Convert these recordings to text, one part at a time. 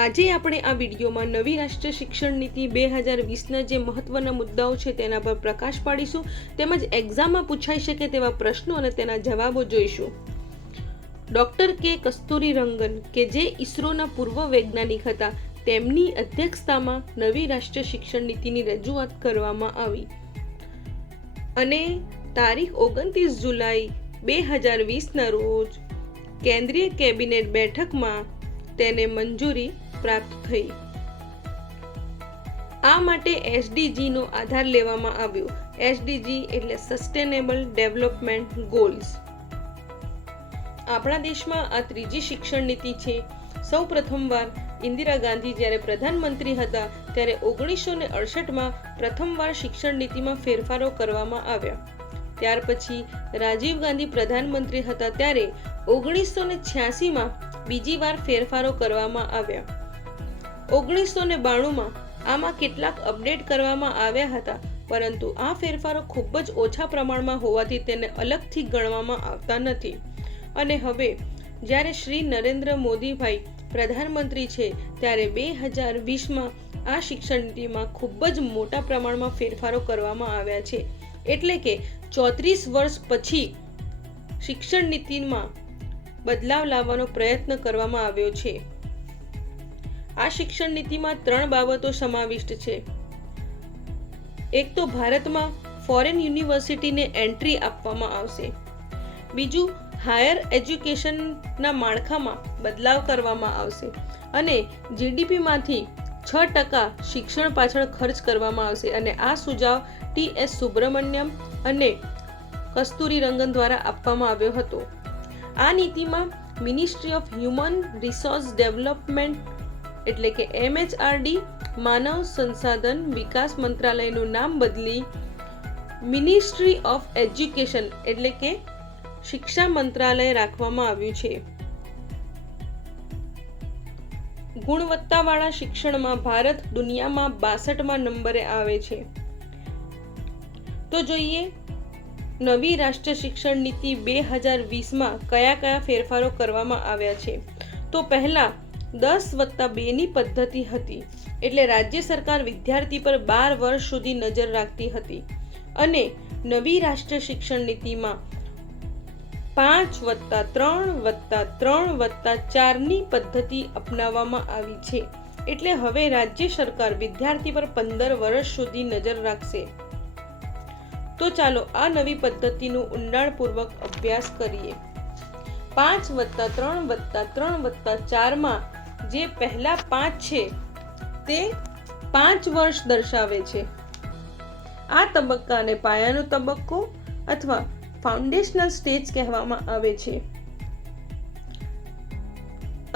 આજે આપણે આ વિડીયોમાં નવી રાષ્ટ્રીય શિક્ષણ નીતિ 2020ના જે મહત્વના મુદ્દાઓ છે તેના પર પ્રકાશ પાડીશું, તેમજ એક્ઝામમાં પૂછાઈ શકે તેવા પ્રશ્નો અને તેના જવાબો જોઈશું. ડોક્ટર કે કસ્તુરીરંગન કે જે ઇસરોના પૂર્વ વૈજ્ઞાનિક હતા, તેમની અધ્યક્ષતામાં નવી રાષ્ટ્રીય શિક્ષણ નીતિની રજૂઆત કરવામાં આવી અને તારીખ 29 જુલાઈ 2020ના રોજ કેન્દ્રીય કેબિનેટ બેઠકમાં તેને મંજૂરી પ્રાપ્ત થઈ. આ માટે એસડીજીનો આધાર લેવામાં આવ્યો. એસડીજી એટલે સસ્ટેનેબલ ડેવલપમેન્ટ ગોલ્સ. આપણા દેશમાં આ ત્રીજી શિક્ષણ નીતિ છે. સૌ પ્રથમવાર ઇન્દિરા ગાંધી જ્યારે પ્રધાનમંત્રી હતા ત્યારે 1968માં પ્રથમવાર શિક્ષણ નીતિમાં ફેરફારો કરવામાં આવ્યા. ત્યાર પછી રાજીવ ગાંધી પ્રધાનમંત્રી હતા ત્યારે 1986માં બીજી વાર ફેરફારો કરવામાં આવ્યા. 1992માં આમાં કેટલાક અપડેટ કરવામાં આવ્યા હતા, પરંતુ આ ફેરફારો ખૂબ જ ઓછા પ્રમાણમાં હોવાથી તેને અલગથી ગણવામાં આવતા નથી. અને હવે જ્યારે શ્રી નરેન્દ્ર મોદીભાઈ પ્રધાનમંત્રી છે ત્યારે 2020માં આ શિક્ષણ નીતિમાં ખૂબ જ મોટા પ્રમાણમાં ફેરફારો કરવામાં આવ્યા છે. એટલે કે 34 વર્ષ પછી શિક્ષણ નીતિમાં બદલાવ લાવવાનો પ્રયત્ન કરવામાં આવ્યો છે. આ શિક્ષણ નીતિમાં 3 બાબતો સમાવિષ્ટ છે. એક તો ભારતમાં ફોરેન યુનિવર્સિટીને એન્ટ્રી આપવામાં આવશે. બીજું, હાયર એજ્યુકેશનના માળખામાં બદલાવ કરવામાં આવશે અને જીડીપીમાંથી 6% શિક્ષણ પાછળ ખર્ચ કરવામાં આવશે. અને આ સુઝાવ TS સુબ્રમણ્યમ અને કસ્તુરીરંગન દ્વારા આપવામાં આવ્યો હતો. આ નીતિમાં ministry of human resource development એટલે કે MHRD માનવ સંસાધન વિકાસ મંત્રાલયનું નામ બદલી મિનિસ્ટ્રી ઓફ એજ્યુકેશન એટલે કે શિક્ષા મંત્રાલય રાખવામાં આવ્યું છે. ગુણવત્તાવાળા શિક્ષણમાં ભારત દુનિયામાં 62મા નંબરે આવે છે. તો જોઈએ નવી રાષ્ટ્રીય શિક્ષણ નીતિ 2020માં કયા કયા ફેરફારો કરવામાં આવ્યા છે. તો પહેલા 10+2ની પદ્ધતિ હતી, એટલે રાજ્ય સરકાર વિદ્યાર્થી પર 12 વર્ષ સુધી નજર રાખતી હતી. અને નવી રાષ્ટ્રીય શિક્ષણ નીતિમાં 5+3+3+4ની પદ્ધતિ અપનાવવામાં આવી છે. એટલે હવે રાજ્ય સરકાર વિદ્યાર્થી પર 15 વર્ષ સુધી નજર રાખશે. તો ચાલો આ નવી પદ્ધતિનું ઊંડાણપૂર્વક અભ્યાસ કરીએ. 5+3+3+4માં જે પહેલા 5 છે તે 5 વર્ષ દર્શાવે છે. આ તબક્કાને પાયાનો તબક્કો અથવા ફાઉન્ડેશનલ સ્ટેજ કહેવામાં આવે છે.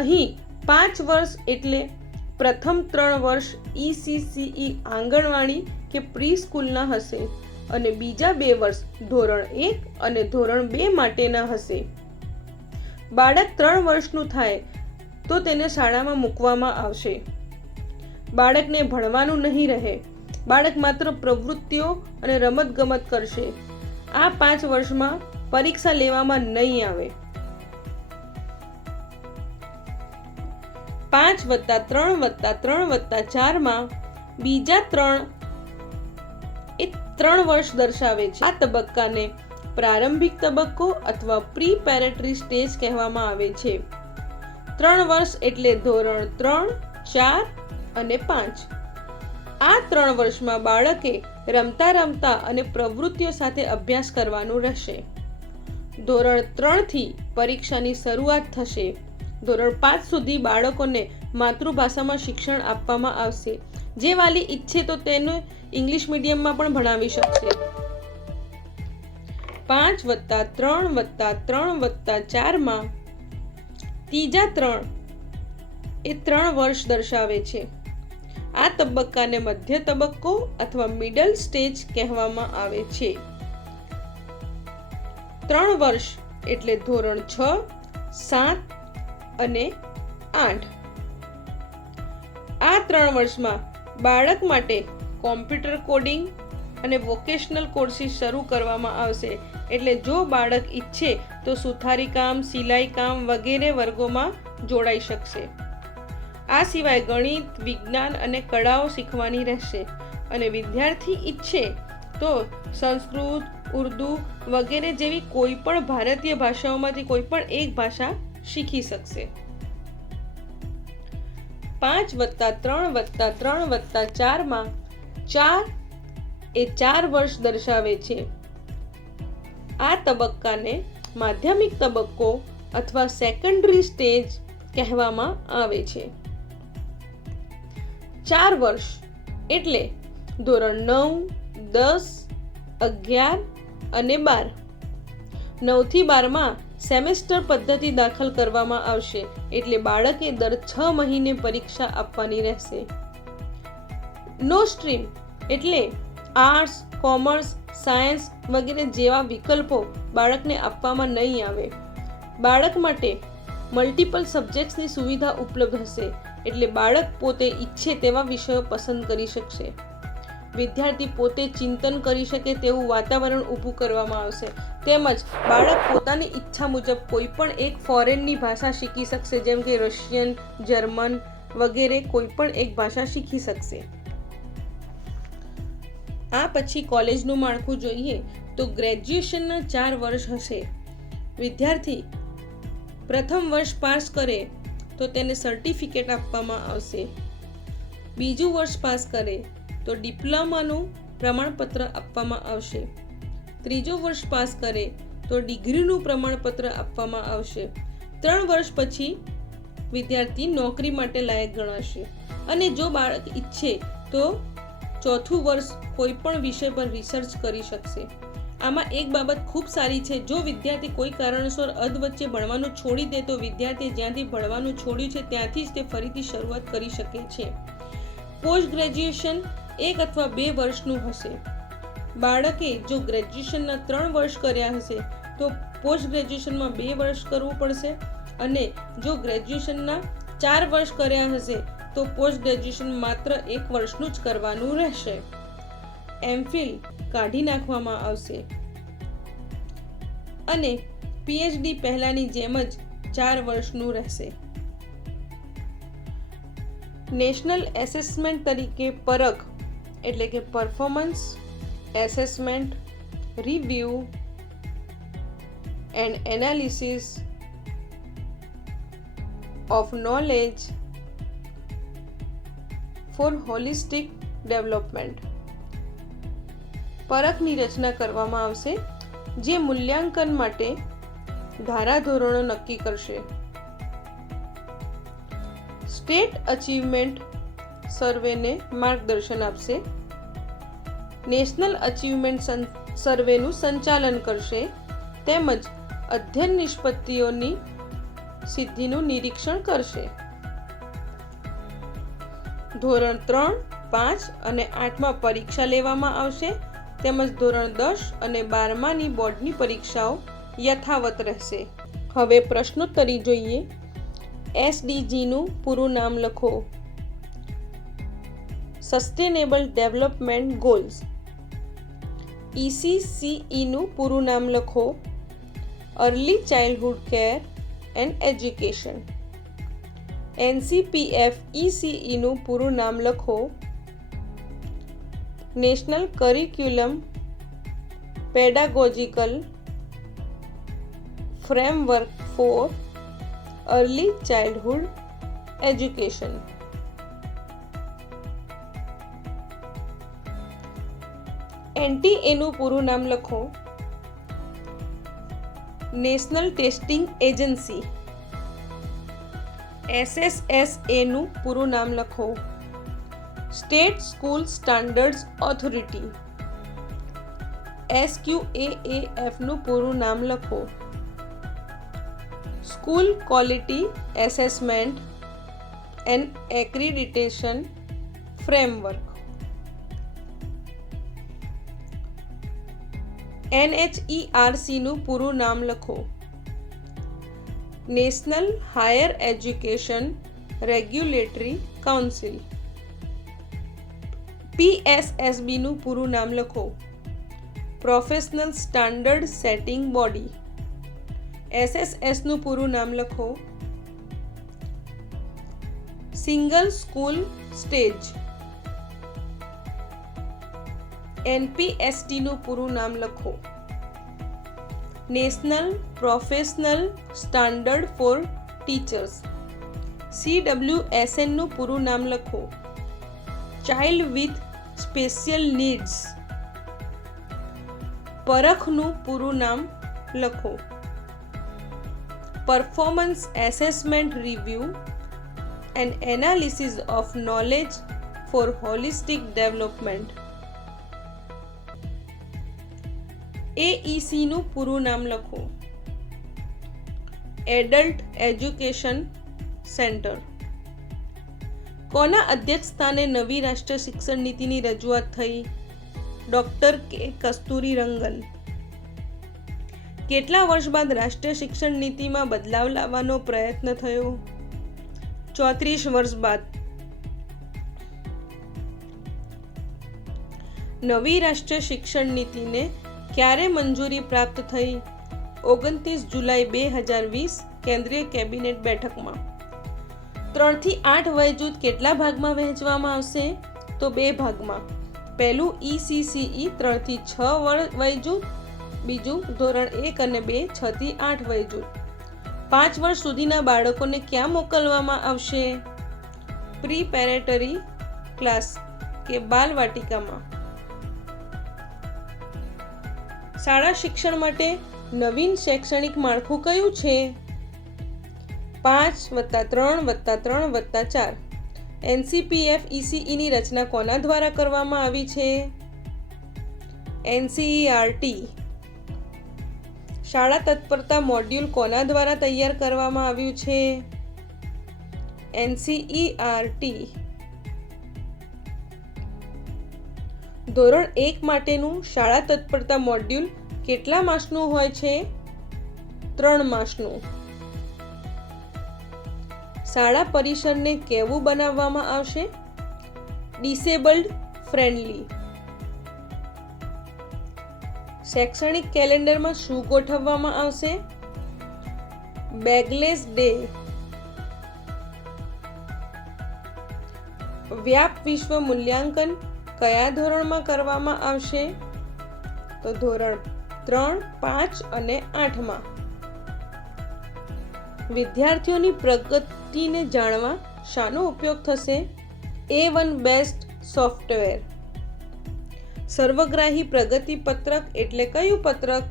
અહીં 5 વર્ષ એટલે પ્રથમ 3 વર્ષ ECCE આંગણવાડી કે પ્રી સ્કૂલના હશે અને બીજા 2 વર્ષ ધોરણ 1 અને ધોરણ 2 માટેના હશે. બાળક 3 વર્ષનું થાય તો તેને શાળામાં મૂકવામાં આવશે. બાળકને ભણવાનું નહીં રહે. બાળક માત્ર પ્રવૃત્તિઓ અને રમતગમત કરશે. આ 5 વર્ષમાં પરીક્ષા લેવામાં નહીં આવે. 5+3+3+4માં બીજા 3 વર્ષ દર્શાવે છે. આ તબક્કાને પ્રારંભિક તબક્કો અથવા પ્રી પેરેટરી સ્ટેજ કહેવામાં આવે છે. 3 વર્ષ એટલે ધોરણ 3, 4 અને 5. આ 3 વર્ષમાં બાળકે રમતા રમતા અને પ્રવૃત્તિઓ સાથે અભ્યાસ કરવાનું રહેશે. ધોરણ 3 થી પરીક્ષાની શરૂઆત થશે. ધોરણ 5 સુધી બાળકોને માતૃભાષામાં શિક્ષણ આપવામાં આવશે. જે વાલી ઈચ્છે તો તેને ઇંગ્લિશ મીડિયમમાં પણ ભણાવી શકશે. 5+3+3+4માં ત્રીજા 3 વર્ષ દર્શાવે છે. આ તબક્કાને મધ્ય તબક્કો અથવા મિડલ સ્ટેજ કહેવામાં આવે છે. 3 વર્ષ એટલે ધોરણ 6, 7 અને 8. આ 3 વર્ષમાં બાળક માટે કોમ્પ્યુટર કોડિંગ અને વોકેશનલ કોર્સીસ શરૂ કરવામાં આવશે. એટલે જો બાળક ઈચ્છે તો સુથારી કામ, સિલાઈ કામ વગેરે વર્ગોમાં જોડાઈ શકશે. આ સિવાય ગણિત, વિજ્ઞાન અને કળાઓ શીખવાની રહેશે અને વિદ્યાર્થી ઈચ્છે તો સંસ્કૃત, ઉર્દુ વગેરે જેવી કોઈ પણ ભારતીય ભાષાઓમાંથી કોઈ પણ એક ભાષા શીખી શકશે. 5+3+3+4 માં 4 એ 4 વર્ષ દર્શાવે છે. આ તબક્કાને માધ્યમિક તબક્કો અથવા સેકન્ડરી સ્ટેજ કહેવામાં આવે છે. 4 વર્ષ એટલે ધોરણ 9, 10, 11 અને 12. 9 થી 12 માં સેમેસ્ટર પદ્ધતિ દાખલ કરવામાં આવશે, એટલે બાળકે દર 6 મહિને પરીક્ષા આપવાની રહેશે. નો સ્ટ્રીમ એટલે આર્ટ્સ, કોમર્સ, સાયન્સ વગેરે જેવા વિકલ્પો બાળકને આપવામાં નહીં આવે. બાળક માટે મલ્ટિપલ સબ્જેક્ટ્સની સુવિધા ઉપલબ્ધ હશે, એટલે બાળક પોતે ઈચ્છે તેવા વિષયો પસંદ કરી શકશે. વિદ્યાર્થી પોતે ચિંતન કરી શકે તેવું વાતાવરણ ઊભું કરવામાં આવશે. તેમજ બાળક પોતાની ઈચ્છા મુજબ કોઈ પણ એક ફોરેનની ભાષા શીખી શકશે, જેમ કે રશિયન, જર્મન વગેરે કોઈ પણ એક ભાષા શીખી શકશે. આ પછી કોલેજનું માળખું જોઈએ તો ગ્રેજ્યુએશનના 4 વર્ષ હશે. વિદ્યાર્થી પ્રથમ વર્ષ પાસ કરે તો તેને સર્ટિફિકેટ આપવામાં આવશે. બીજું વર્ષ પાસ કરે તો ડિપ્લોમાનું પ્રમાણપત્ર આપવામાં આવશે. ત્રીજું વર્ષ પાસ કરે તો ડિગ્રીનું પ્રમાણપત્ર આપવામાં આવશે. 3 વર્ષ પછી વિદ્યાર્થી નોકરી માટે લાયક ગણાશે અને જો બાળક ઈચ્છે તો ચોથું વર્ષ કોઈ પણ વિષય પર રિસર્ચ કરી શકશે. આમાં એક બાબત ખૂબ સારી છે, જો વિદ્યાર્થી કોઈ કારણસર અધવચ્ચે ભણવાનું છોડી દે તો વિદ્યાર્થીએ જ્યાંથી ભણવાનું છોડ્યું છે ત્યાંથી જ તે ફરીથી શરૂઆત કરી શકે છે. પોસ્ટ ગ્રેજ્યુએશન 1 અથવા 2 વર્ષનું હશે. બાળકે જો ગ્રેજ્યુએશનના 3 વર્ષ કર્યા હશે તો પોસ્ટ ગ્રેજ્યુએશનમાં 2 વર્ષ કરવું પડશે અને જો ગ્રેજ્યુએશનના 4 વર્ષ કર્યા હશે તો પોસ્ટ ગ્રેજ્યુએશન માત્ર 1 વર્ષનું જ કરવાનું રહેશે. એમફિલ કાઢી નાખવામાં આવશે અને પીએચડી પહેલાની જેમ જ 4 વર્ષનું રહેશે. નેશનલ એસેસમેન્ટ તરીકે પરખ એટલે કે performance assessment, review and analysis of knowledge for holistic development. પરખની રચના કરવામાં આવશે જે મૂલ્યાંકન માટે ધારાધોરણો નક્કી કરશે. સ્ટેટ અચીવમેન્ટ સર્વેને માર્ગદર્શન આપશે. નેશનલ અચીવમેન્ટ સર્વેનું સંચાલન કરશે તેમજ અધ્યયન નિષ્પત્તિઓની સિદ્ધિનું નિરીક્ષણ કરશે. ધોરણ 3, 5 અને 8 માં પરીક્ષા લેવામાં આવશે તેમજ ધોરણ 10 અને 12માની બોર્ડની પરીક્ષાઓ યથાવત રહેશે. હવે પ્રશ્નોત્તરી જોઈએ. એસડીજીનું પૂરું નામ લખો. Sustainable development goals. ECCEનું પૂરું નામ લખો. Early childhood care and education. NCPF ECEનું પૂરું નામ લખો. National curriculum pedagogical framework for early childhood education. NTAનું પૂરું નામ લખો. National testing agency. SSSAનું પૂરું નામ લખો. State school standards authority. SQAAFનું પૂરું નામ લખો. School quality assessment and accreditation framework. NHERCનું પૂરું નામ લખો. National higher education regulatory council. PSSBનું પૂરું નામ લખો. Professional standard setting body. SSSનું પૂરું નામ લખો. Single school stage. NPSTનું પૂરું નામ લખો. National professional standard for teachers. CWSNનું પૂરું નામ લખો. Child with special needs. પરખનું પૂરું નામ લખો. Performance assessment review and analysis of knowledge for holistic development. AECનું પૂરું નામ લખો. Adult education centre. કોના અધ્યક્ષસ્થાને નવી રાષ્ટ્રીય શિક્ષણ નીતિની રજૂઆત થઈ? ડૉક્ટર કે કસ્તુરીરંગન. કેટલા વર્ષ બાદ રાષ્ટ્રીય શિક્ષણ નીતિમાં બદલાવ લાવવાનો પ્રયત્ન થયો? 34 વર્ષ બાદ. નવી રાષ્ટ્રીય શિક્ષણ નીતિને ક્યારે મંજૂરી પ્રાપ્ત થઈ? 29 જુલાઈ 2020 કેન્દ્રીય કેબિનેટ બેઠકમાં. 3 થી 8 વયજૂથ કેટલા ભાગમાં વહેંચવામાં આવશે? તો 2 ભાગમાં. પહેલું ECCE 3 થી 6 વયજૂથ, બીજું ધોરણ 1 અને 2 6 થી 8 વયજૂથ. 5 વર્ષ સુધીના બાળકોને ક્યાં મોકલવામાં આવશે? પ્રીપેરેટરી ક્લાસ કે બાલવાટિકામાં. શાળા શિક્ષણ માટે નવીન શૈક્ષણિક માળખું કયું છે? 5+3+3+4. NCPF-ECEની રચના કોના દ્વારા કરવામાં આવી છે? NCERT. શાળા તત્પરતા મોડ્યુલ કોના દ્વારા તૈયાર કરવામાં આવ્યું છે? NCERT. ધોરણ 1 માટેનું શાળા તત્પરતા મોડ્યુલ કેટલા માસનું હોય છે? 3 માસનું. શાળા પરિસરને કેવું બનાવવામાં આવશે? Disabled friendly. શૈક્ષણિક કેલેન્ડરમાં શું ગોઠવવામાં આવશે? Bagless day. વ્યાપ વિશ્વ મૂલ્યાંકન કયા ધોરણમાં કરવામાં આવશે? તો ધોરણ 3, 5 અને 8માં. વિદ્યાર્થીઓની પ્રગતિને જાણવા શાનો ઉપયોગ થશે? A1 best software. સર્વગ્રાહી પ્રગતિ પત્રક એટલે કયું પત્રક?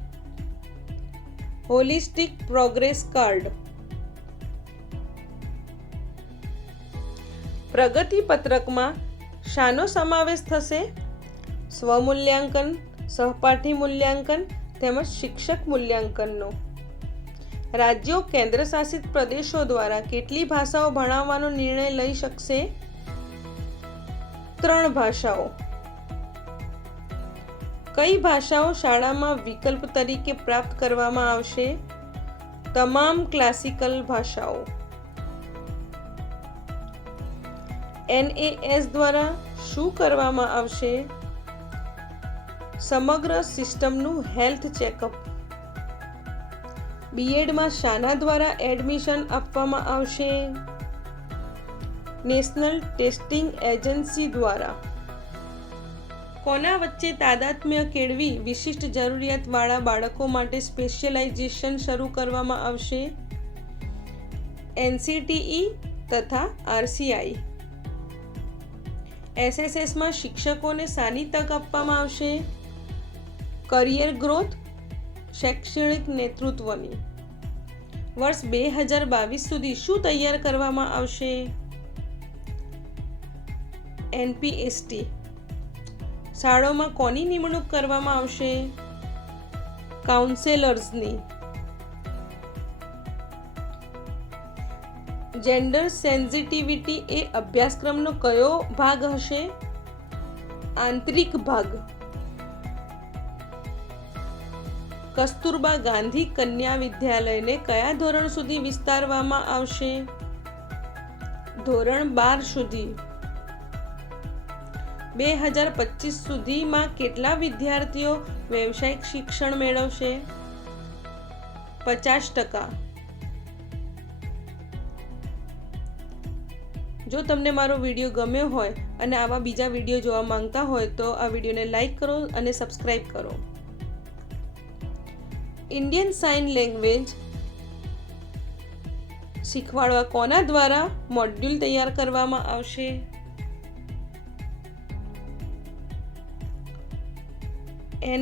Holistic progress card. પ્રગતિ પત્રકમાં શાનો સમાવેશ થશે? સ્વમૂલ્યાંકન, સહપાઠી મૂલ્યાંકન તેમજ શિક્ષક મૂલ્યાંકનનો. રાજ્યો કેન્દ્રશાસિત પ્રદેશો દ્વારા કેટલી ભાષાઓ ભણાવવાનો નિર્ણય લઈ શકશે? 3 ભાષાઓ. કઈ ભાષાઓ શાળામાં વિકલ્પ તરીકે પ્રાપ્ત કરવામાં આવશે? તમામ ક્લાસિકલ ભાષાઓ. NAS દ્વારા શું કરવામાં આવશે? સમગ્ર સિસ્ટમનું હેલ્થ ચેકઅપ. BEdમાં શાના દ્વારા એડમિશન આપવામાં આવશે? નેશનલ ટેસ્ટિંગ એજન્સી દ્વારા. કોના વચ્ચે તાદાત્મ્ય કેળવી વિશિષ્ટ જરૂરિયાતવાળા બાળકો માટે સ્પેશિયલાઇઝેશન શરૂ કરવામાં આવશે? NCTE તથા RCI. SSSમાં શિક્ષકોને શાની તક આપવામાં આવશે? કરિયર ગ્રોથ, શૈક્ષણિક નેતૃત્વની. વર્ષ 2022 સુધી શું તૈયાર કરવામાં આવશે? NPST. શાળાઓમાં કોની નિમણૂક કરવામાં આવશે? કાઉન્સેલર્સની. જેન્ડર સેન્સિટિવિટી એ અભ્યાસક્રમનો કયો ભાગ હશે? આંતરિક ભાગ. કસ્તુરબા ગાંધી કન્યા વિદ્યાલયને કયા ધોરણ સુધી વિસ્તારવામાં આવશે? ધોરણ 12 સુધી. 2025 સુધીમાં કેટલા વિદ્યાર્થીઓ વ્યવસાયિક શિક્ષણ મેળવશે? 50%. જો તમને મારો વિડીયો ગમ્યો હોય અને આવા બીજા વિડીયો જોવા માંગતા હોય તો આ વિડીયોને લાઈક કરો અને સબસ્ક્રાઈબ કરો. ઇન્ડિયન સાઇન લેંગ્વેજ શીખવાડવા કોના દ્વારા મોડ્યુલ તૈયાર કરવામાં આવશે?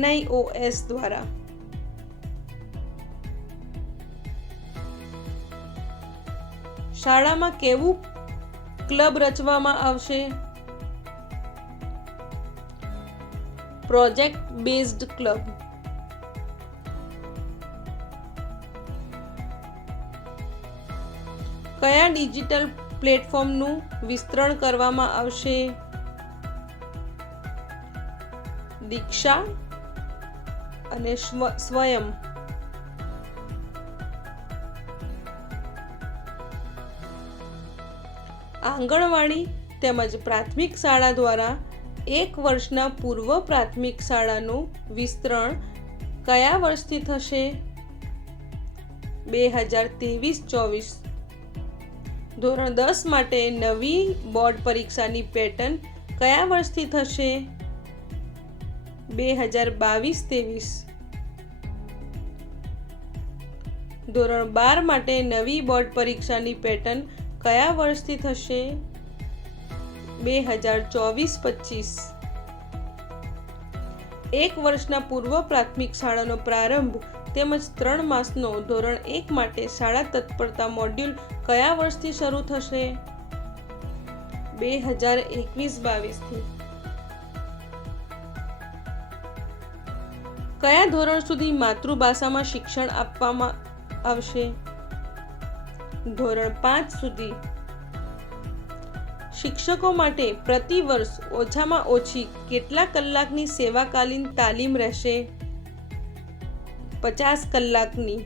NIOS દ્વારા. શાળામાં કેવું ક્લબ રચવામાં આવશે? Project based club. કયા ડિજિટલ પ્લેટફોર્મનું વિસ્તરણ કરવામાં આવશે? દીક્ષા અને સ્વયં. આંગણવાડી તેમજ પ્રાથમિક શાળા દ્વારા 1 વર્ષના પૂર્વ પ્રાથમિક શાળાનું વિસ્તરણ કયા વર્ષથી થશે? 2023-24. ધોરણ 10 માટે નવી બોર્ડ પરીક્ષાની પેટર્ન કયા વર્ષથી થશે? 2022-23. ધોરણ 12 માટે નવી બોર્ડ પરીક્ષાની પેટર્ન કયા વર્ષથી થશે? 2024-25. 1 વર્ષના પૂર્વ પ્રાથમિક શાળાનો પ્રારંભ તેમજ 3 માસનો ધોરણ 1 માટે શાળા તત્પરતા મોડ્યુલ કયા વર્ષથી શરૂ થશે? 2021-22થી. કયા ધોરણ સુધી માતૃભાષામાં શિક્ષણ આપવામાં આવશે? ધોરણ 5 સુધી. શિક્ષકો માટે પ્રતિ વર્ષ ઓછામાં ઓછી કેટલા કલાકની સેવાકાલીન તાલીમ રહેશે? 50 કલાકની.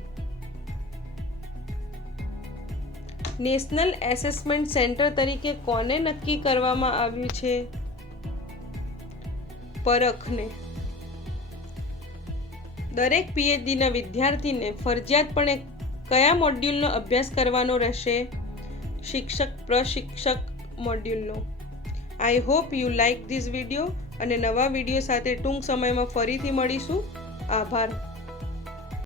નેશનલ એસેસમેન્ટ સેન્ટર તરીકે કોને નક્કી કરવામાં આવ્યું છે? પરખને. દરેક PhDના વિદ્યાર્થીને ફરજિયાતપણે કયા મોડ્યુલનો અભ્યાસ કરવાનો રહેશે? શિક્ષક પ્રશિક્ષક મોડ્યુલનો. I hope you like this video અને નવા વિડીયો સાથે ટૂંક સમયમાં ફરીથી મળીશું. આભાર.